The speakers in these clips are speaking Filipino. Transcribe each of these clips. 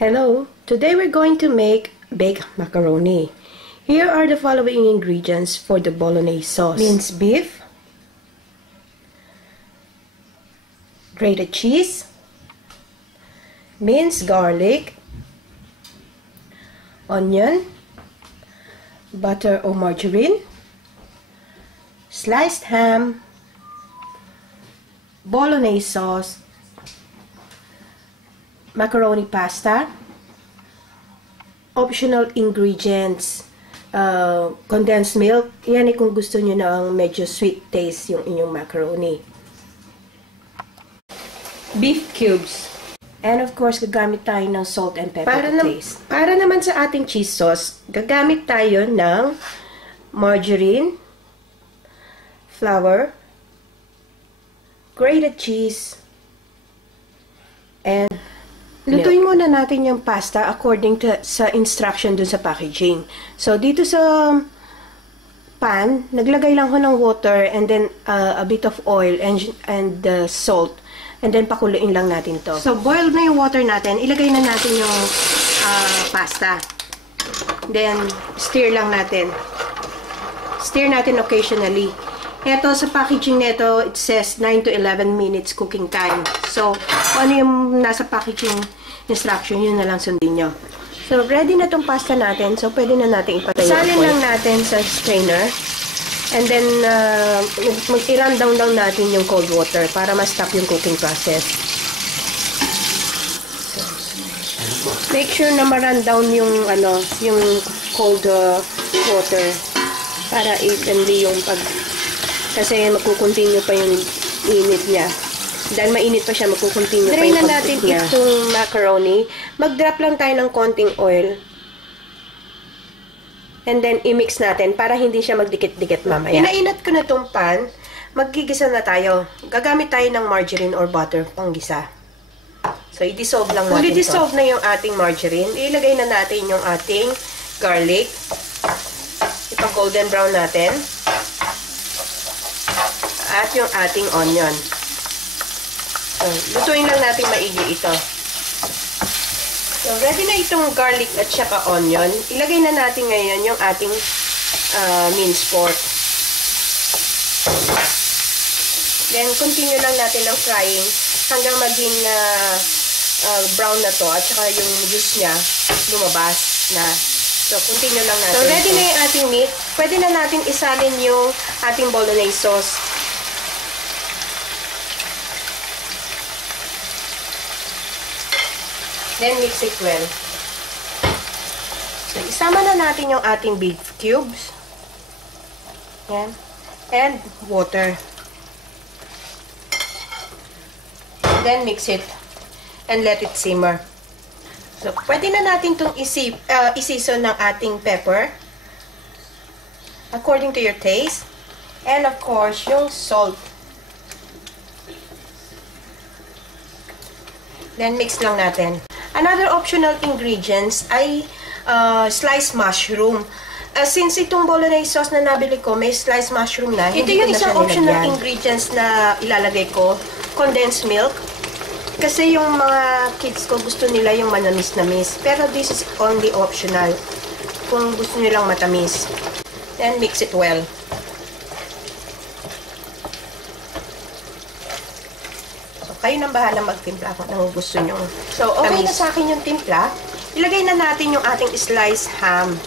Hello, today we're going to make baked macaroni. Here are the following ingredients for the bolognese sauce. Minced beef, grated cheese, minced garlic, onion, butter or margarine, sliced ham, bolognese sauce, macaroni pasta, optional ingredients, condensed milk. Yan kung gusto nyo ng medyo sweet taste yung inyong macaroni. Beef cubes. And of course, gagamit tayo ng salt and pepper taste. Para naman sa ating cheese sauce, gagamit tayo ng margarine, flour, grated cheese, and lutuin muna natin yung pasta according to sa instruction dun sa packaging. So, dito sa pan, naglagay lang ho ng water and then a bit of oil and salt. And then, pakuluin lang natin to. So, boiled na yung water natin. Ilagay na natin yung pasta. Then, stir lang natin. Stir natin occasionally. Ito, sa packaging nito, it says 9 to 11 minutes cooking time. So, kung ano yung nasa packaging instruction, yun na lang sundin nyo. So, ready na tong pasta natin. So, pwede na natin ipatay. Salin lang natin sa strainer. And then, mag-i-run down natin yung cold water para ma-stop yung cooking process. So, make sure na ma-run down yung, yung cold water para evenly yung kasi magkukontinue pa yung init niya. Dahil mainit pa siya, magkukontinue pa yung pag-cook niya. Drain na natin itong macaroni. Mag-drop lang tayo ng konting oil. And then, i-mix natin para hindi siya magdikit-dikit mamaya. Inainat ko na itong pan. Maggigisa na tayo. Gagamit tayo ng margarine or butter pang gisa. So, i-dissolve lang natin. Kung i-dissolve na yung ating margarine, ilagay na natin yung ating garlic. Ipag-golden brown natin. At yung ating onion. So, lutuin lang natin maigi ito. So, ready na itong garlic at saka onion. Ilagay na natin ngayon yung ating minced pork. Then, continue lang natin ng frying hanggang maging brown na to at saka yung juice niya lumabas na. So, continue lang natin. So, ready na yung ating meat. Pwede na natin isalin yung ating bolognese sauce. Then, mix it well. So, isama na natin yung ating beef cubes. Yan. And water. Then, mix it. And let it simmer. So, pwede na natin itong isi-season ng ating pepper. According to your taste. And, of course, yung salt. Then, mix lang natin. Another optional ingredients ay sliced mushroom. Since itong bolognese sauce na nabili ko, may sliced mushroom na. Ito yung isang optional ingredients na ilalagay ko. Condensed milk. Kasi yung mga kids ko gusto nila yung manamis-namis. Pero this is only optional. Kung gusto nilang matamis. Then mix it well. Kayo nang bahala magtimpla kung anong gusto nyo. So, okay na sa akin yung timpla. Ilagay na natin yung ating sliced ham.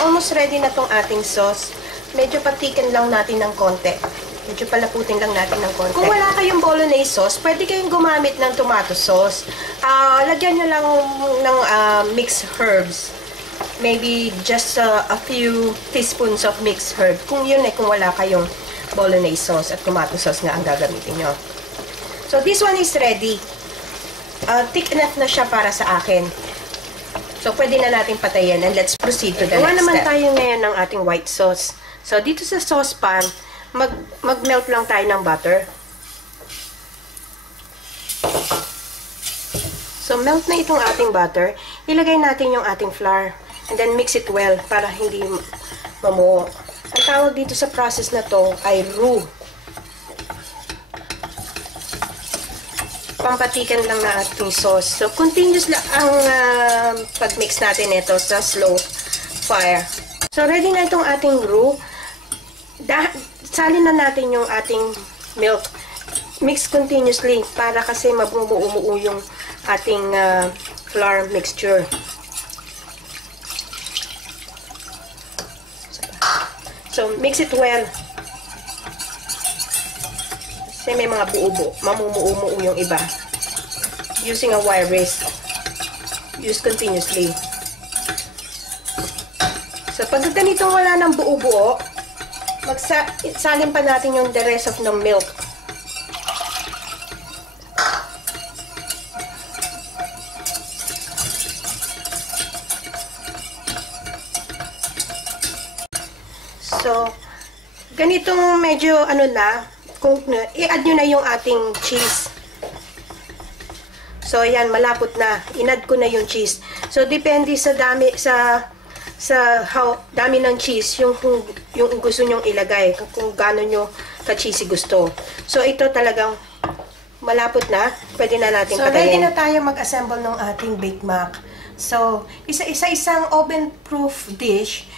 Almost ready na tong ating sauce. Medyo patikin lang natin ng konti. Medyo palaputin lang natin ng konti. Kung wala kayong bolognese sauce, pwede kayong gumamit ng tomato sauce. Lagyan nyo lang ng mixed herbs. Maybe just a few teaspoons of mixed herb. Kung yun kung wala kayong bolognese sauce at tomato sauce nga ang gagamitin nyo. So, this one is ready. Thick enough na siya para sa akin. So, pwede na natin patayin and let's proceed to the next step. Gawa naman tayo ngayon ng ating white sauce. So, dito sa saucepan, mag-melt lang tayo ng butter. So, melt na itong ating butter. Ilagay natin yung ating flour. And then, mix it well para hindi mamuo. Ang tawag dito sa process na to ay roux. pampatikan lang na ating sauce. So, continuous lang ang pag-mix natin ito sa slow fire. So, ready na itong ating roux. Salin na natin yung ating milk. Mix continuously para kasi mabumuo yung ating flour mixture. So, mix it well. Kasi may mga buo-buo. Mamumuo-muo yung iba. Using a wire whisk. Use continuously. So, pag ganitong wala ng buo-buo, salin pa natin yung the rest of the milk. So, ganitong medyo kung i-add nyo na yung ating cheese. So, ayan, malapot na. In-add ko na yung cheese. So, depende sa dami, dami ng cheese, yung gusto nyong ilagay, kung gaano nyo ka-cheesy gusto. So, ito talagang malapot na. Pwede na natin patayin. So, ready na tayo mag-assemble ng ating Bake Mac. So, isang oven-proof dish,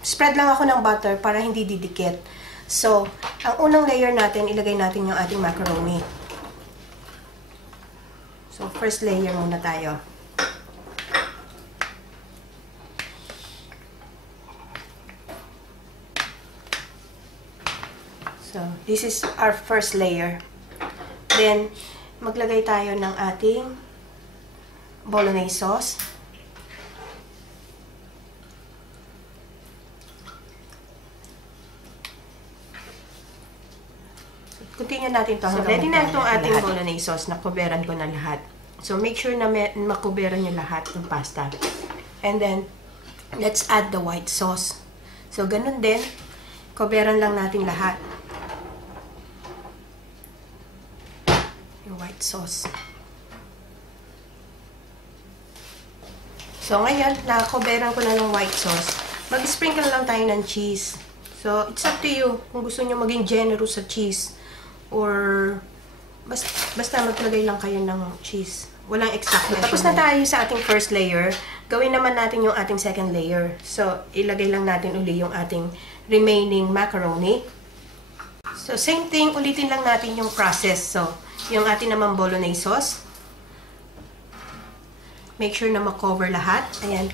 spread lang ako ng butter para hindi didikit. So, ang unang layer natin, ilagay natin yung ating macaroni. So, first layer muna tayo. So, this is our first layer. Then, maglagay tayo ng ating bolognese sauce. Continue natin to. So, ready na itong ating bolognese sauce. Nakuberan ko na lahat. So, make sure na makuberan nyo lahat ng pasta. And then, let's add the white sauce. So, ganun din. Kuberan lang natin lahat. Yung white sauce. So, ngayon, nakakuberan ko na ng white sauce. Mag-sprinkle lang tayo ng cheese. So, it's up to you kung gusto nyo maging generous sa cheese. Or basta maglagay lang kayo ng cheese. Walang exact measurement. Tapos na tayo sa ating first layer. Gawin naman natin yung ating second layer. So, ilagay lang natin uli yung ating remaining macaroni. So, same thing. Ulitin lang natin yung process. So, yung ating naman bolognese sauce. Make sure na ma-cover lahat. Ayan.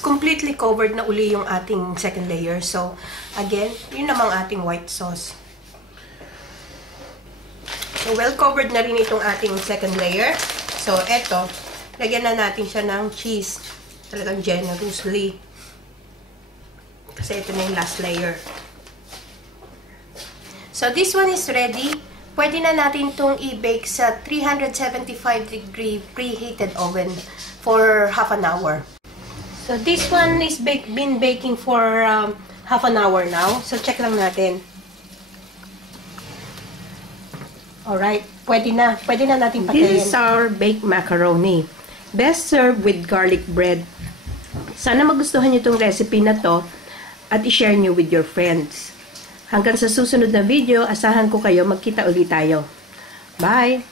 Completely covered na uli yung ating second layer. So, again, yun namang ating white sauce. So, well covered na rin itong ating second layer. So, eto, lagyan na natin siya ng cheese. Talagang generously. Kasi ito na yung last layer. So, this one is ready. Pwede na natin itong i-bake sa 375-degree preheated oven for half an hour. So, this one is been baking for half an hour now. So, check lang natin. Alright, pwede na natin patayin. This is our baked macaroni. Best served with garlic bread. Sana magustuhan niyo itong recipe na to at i-share niyo with your friends. Hanggang sa susunod na video, asahan ko kayo, magkita ulit tayo. Bye!